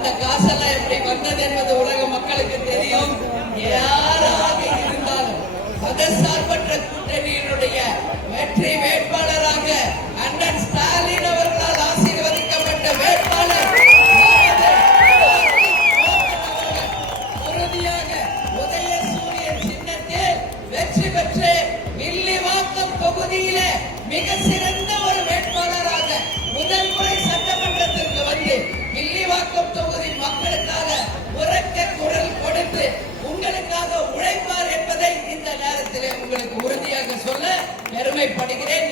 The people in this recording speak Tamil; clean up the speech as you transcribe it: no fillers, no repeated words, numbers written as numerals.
அந்த காசெல்லாம் எப்படி வந்தது என்பது உலக மக்களுக்கு தெரியும். யாராக இருந்தாலும் மதசார்பற்ற கூட்டணியினுடைய வெற்றி வேட்பாளராக அண்ணன் ஸ்டாலின் அவர்களால் ஆசீர்வதிக்கப்பட்ட வேட்பாளர் உறுதியாக உதயசூரியன் சின்னத்தில் வெற்றி பெற்று வில்லிவாக்கம் தொகுதியிலே மிக சிறந்த ஒரு வேட்பாளராக முதல் முறை சட்டமன்றத்திற்கு வந்து வில்லிவாக்கம் தொகுதி மக்களுக்காக உரக்க குரல் கொடுத்து உங்களுக்காக உழைப்பார் என்பதை இந்த நேரத்திலே உங்களுக்கு உறுதியாக சொல்ல பெருமைப்படுகிறேன்.